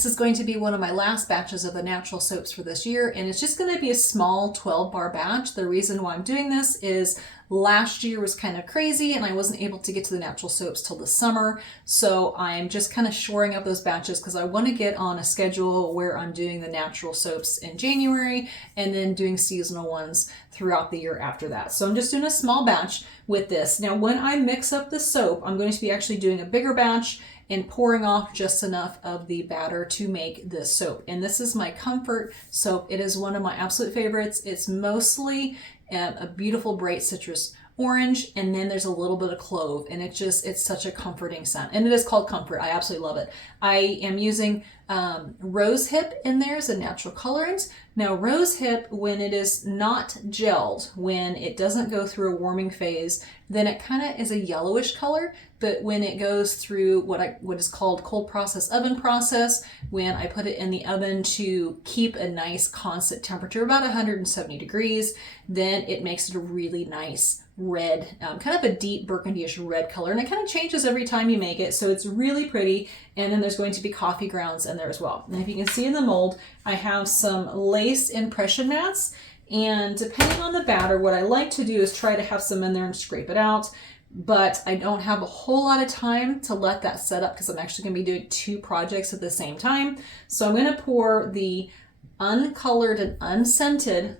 This is going to be one of my last batches of the natural soaps for this year, and it's just going to be a small 12 bar batch. The reason why I'm doing this is last year was kind of crazy and I wasn't able to get to the natural soaps till the summer. So I'm just kind of shoring up those batches because I want to get on a schedule where I'm doing the natural soaps in January and then doing seasonal ones throughout the year after that. So I'm just doing a small batch with this. Now, when I mix up the soap, I'm going to be actually doing a bigger batch and pouring off just enough of the batter to make this soap. And this is my comfort soap. It is one of my absolute favorites. It's mostly a beautiful bright citrus orange, and then there's a little bit of clove, and it's such a comforting scent. And it is called Comfort. I absolutely love it. I am using rose hip in there as a natural colorant. Now, rose hip, when it is not gelled, when it doesn't go through a warming phase, then it kind of is a yellowish color. But when it goes through what is called cold process oven process, when I put it in the oven to keep a nice constant temperature, about 170 degrees, then it makes it a really nice red, kind of a deep burgundy-ish red color. And it kind of changes every time you make it, so it's really pretty. And then there's going to be coffee grounds in there as well. And if you can see in the mold, I have some lace impression mats. And depending on the batter, what I like to do is try to have some in there and scrape it out. But I don't have a whole lot of time to let that set up because I'm actually going to be doing 2 projects at the same time. So I'm going to pour the uncolored and unscented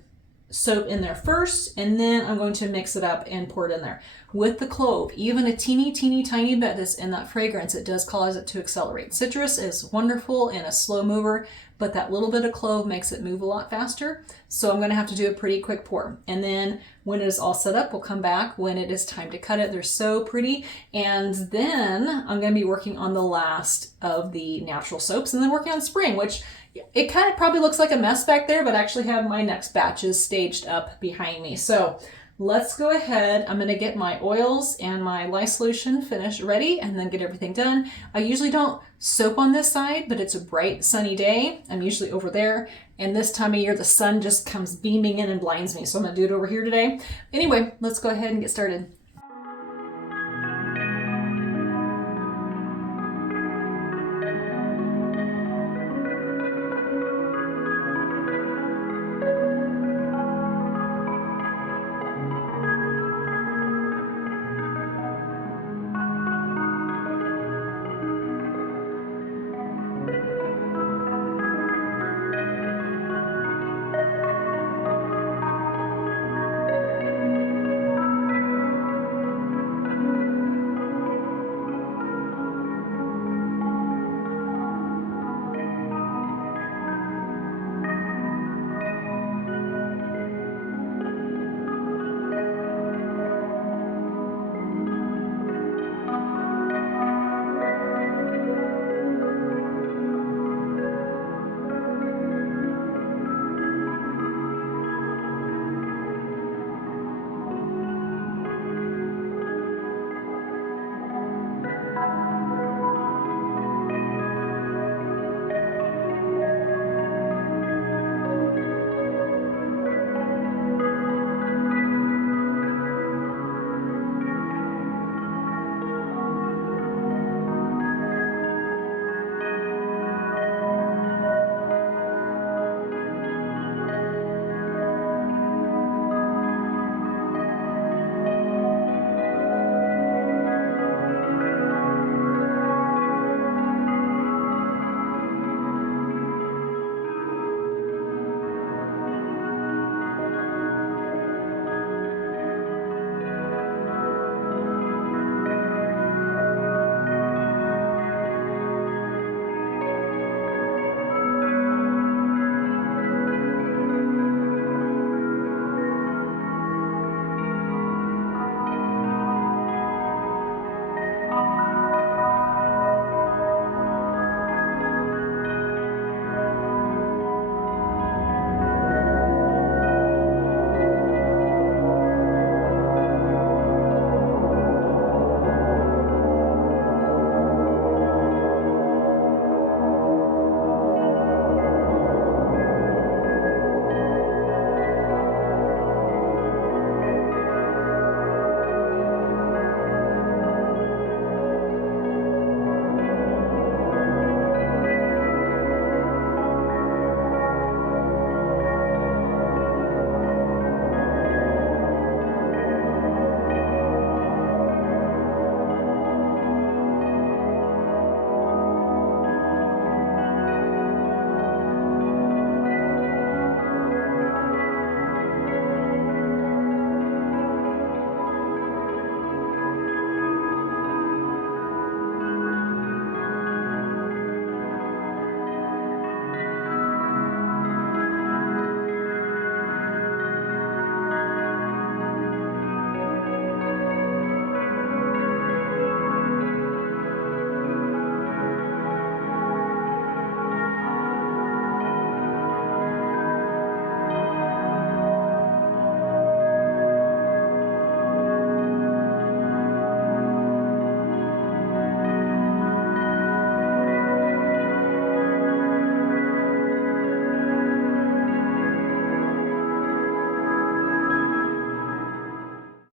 soap in there first, and then I'm going to mix it up and pour it in there. With the clove, even a teeny tiny bit that's in that fragrance, it does cause it to accelerate. Citrus is wonderful and a slow mover, but that little bit of clove makes it move a lot faster. So I'm going to have to do a pretty quick pour. And then when it is all set up, we'll come back when it is time to cut it. They're so pretty. And then I'm going to be working on the last of the natural soaps and then working on spring, which it kind of probably looks like a mess back there, but I actually have my next batches staged up behind me. So let's go ahead. I'm going to get my oils and my lye solution finished ready and then get everything done. I usually don't soap on this side, but it's a bright sunny day. I'm usually over there. And this time of year, the sun just comes beaming in and blinds me. So I'm going to do it over here today. Anyway, let's go ahead and get started.